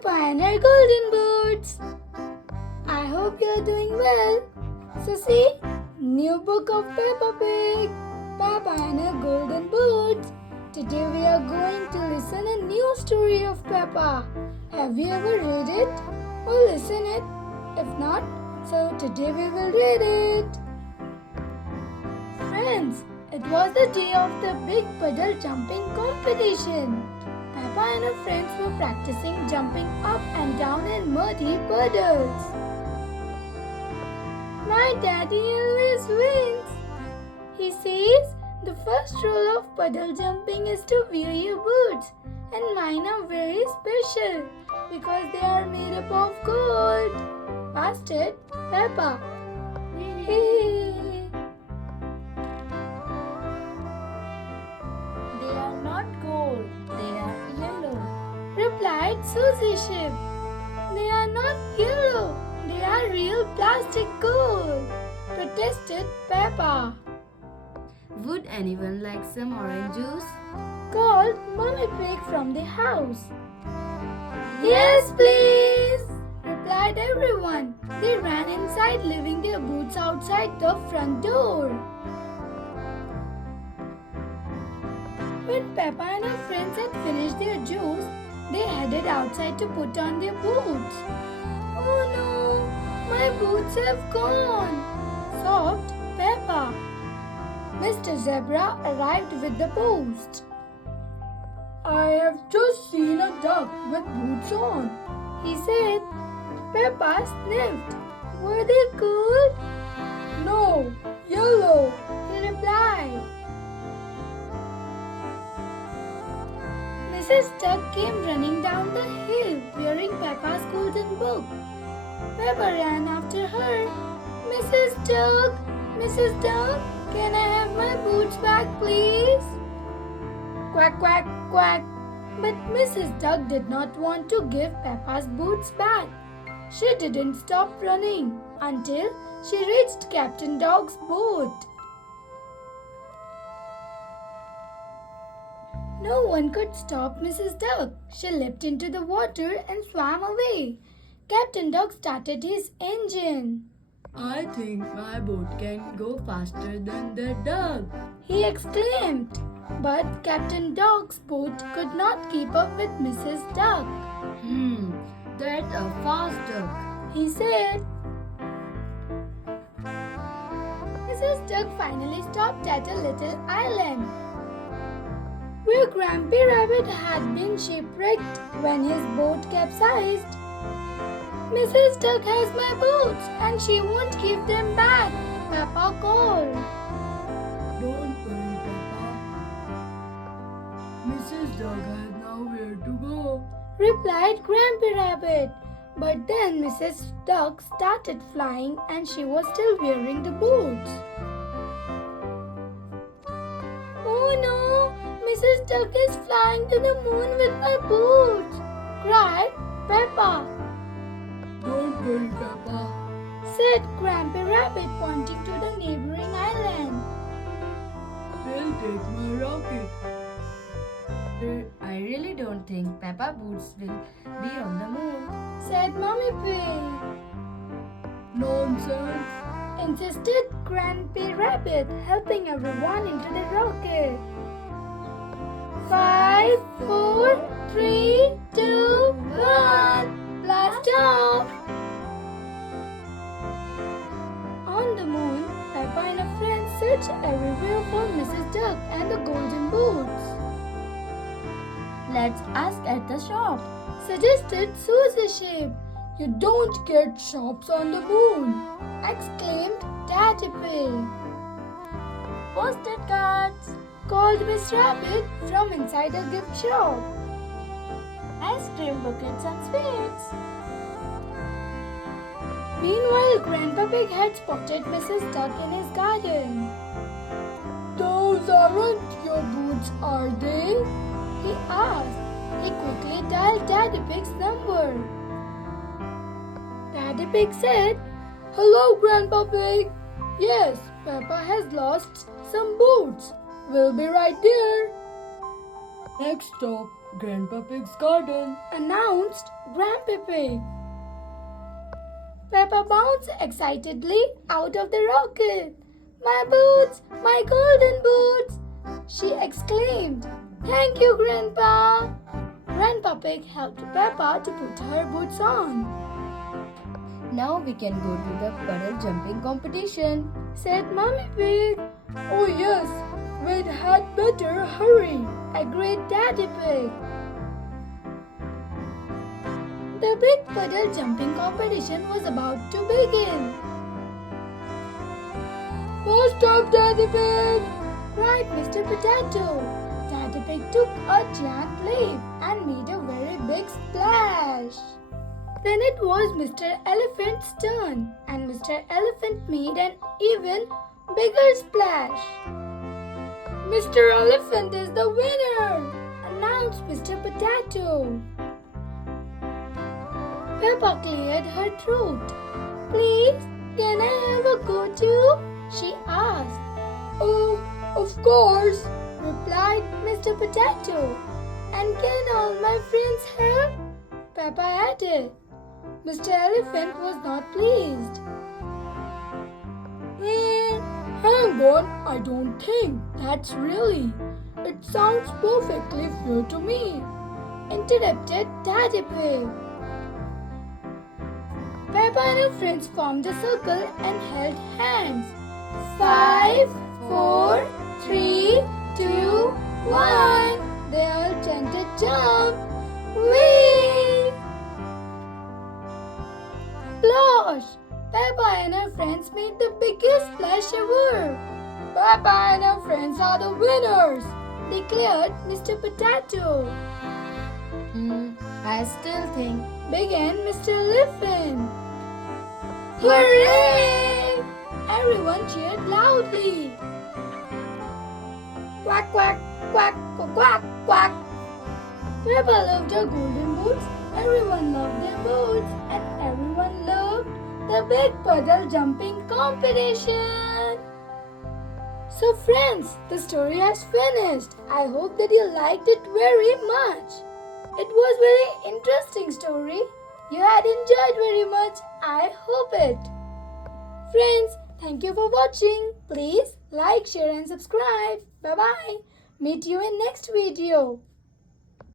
Peppa and her golden boots. I hope you're doing well. So see, new book of Peppa Pig, Peppa and her golden boots. Today we are going to listen a new story of Peppa. Have you ever read it or listen it? If not, so today we will read it. Friends, it was the day of the big puddle jumping competition. Peppa and her friends were practicing jumping up and down in muddy puddles. My daddy always wins. He says the first rule of puddle jumping is to wear your boots, and mine are very special because they are made up of gold. Past it, Peppa. They are not gold, they are yellow. Replied Susie Sheep. They are not yellow, they are real plastic gold. Protested Peppa. Would anyone like some orange juice? Called Mummy Pig from the house. Yes, please, replied everyone. They ran inside, leaving their boots outside the front door. When Peppa and her friends had finished their juice, they headed outside to put on their boots. Oh no, my boots have gone, sobbed Peppa. Mr. Zebra arrived with the post. I have just seen a duck with boots on, he said. Peppa sniffed. Were they gold? No, yellow, he replied. Mrs. Duck came running down the hill wearing Peppa's golden book. Peppa ran after her. Mrs. Duck, can I have my boots back, please? Quack, quack, quack. But Mrs. Duck did not want to give Peppa's boots back. She didn't stop running until she reached Captain Dog's boat. No one could stop Mrs. Duck. She leapt into the water and swam away. Captain Dog started his engine. I think my boat can go faster than the duck. He exclaimed. But Captain Dog's boat could not keep up with Mrs. Duck. That's a fast duck, he said. Mrs. Duck finally stopped at a little island where Grampy Rabbit had been shipwrecked when his boat capsized. Mrs. Duck has my boots and she won't give them back, Peppa called. Don't worry, Peppa. Mrs. Duck has nowhere to go. Replied Grampy Rabbit. But then Mrs. Duck started flying and she was still wearing the boots. Oh no, Mrs. Duck is flying to the moon with my boots, cried Peppa. Don't worry, Peppa, said Grampy Rabbit pointing to the neighboring island. I'll take my rocket. I really don't think Peppa boots will be on the moon, said Mummy Pig. Nonsense, insisted Grampy Rabbit, helping everyone into the rocket. 5, 4, 3, 2, 1, blast off! On the moon, Peppa and her friends searched everywhere for Mrs. Duck and the golden boots. Let's ask at the shop, suggested Susie Sheep. You don't get shops on the moon, exclaimed Daddy Pig. Postal cards, called Miss Rabbit from inside a gift shop. ice cream buckets and sweets. Meanwhile, Grandpa Pig had spotted Mrs. Duck in his garden. Those aren't your boots, are they? He asked. He quickly dialed Daddy Pig's number. Daddy Pig said, Hello, Grandpa Pig. Yes, Peppa has lost some boots. We'll be right there. Next stop, Grandpa Pig's garden, announced Grandpa Pig. Peppa bounced excitedly out of the rocket. My boots! My golden boots! She exclaimed. Thank you, Grandpa! Grandpa Pig helped Peppa to put her boots on. Now we can go to the puddle jumping competition, said Mummy Pig. Oh yes, we'd had better hurry, agreed Daddy Pig. The big puddle jumping competition was about to begin. First up, Daddy Pig! cried Mr. Potato. Daddy Pig took a giant leap and made a very big splash. Then it was Mr. Elephant's turn, and Mr. Elephant made an even bigger splash. Mr. Elephant is the winner, announced Mr. Potato. Peppa cleared her throat. Please, can I have a go too? She asked. Oh, of course, replied Mr. Potato. And can all my friends help? Peppa added. Mr. Elephant was not pleased. Hang on, I don't think that's really. It sounds perfectly fair to me, interrupted Daddy Pig. Peppa and her friends formed a circle and held hands. 5, 4, 3, 2, 1. They all chanted jump. Whee! Splash! Peppa and her friends made the biggest splash ever. Peppa and her friends are the winners, declared Mr. Potato. I still think, began Mr. Elephant. Hooray! Everyone cheered loudly. Quack, quack, quack, quack, quack, quack. Peppa loved her golden boots, everyone loved their boots, and everyone loved the big puddle jumping competition. So friends, the story has finished. I hope that you liked it very much. It was very interesting story. You had enjoyed very much. I hope it. Friends, thank you for watching. Please like, share and subscribe. Bye-bye. Meet you in next video.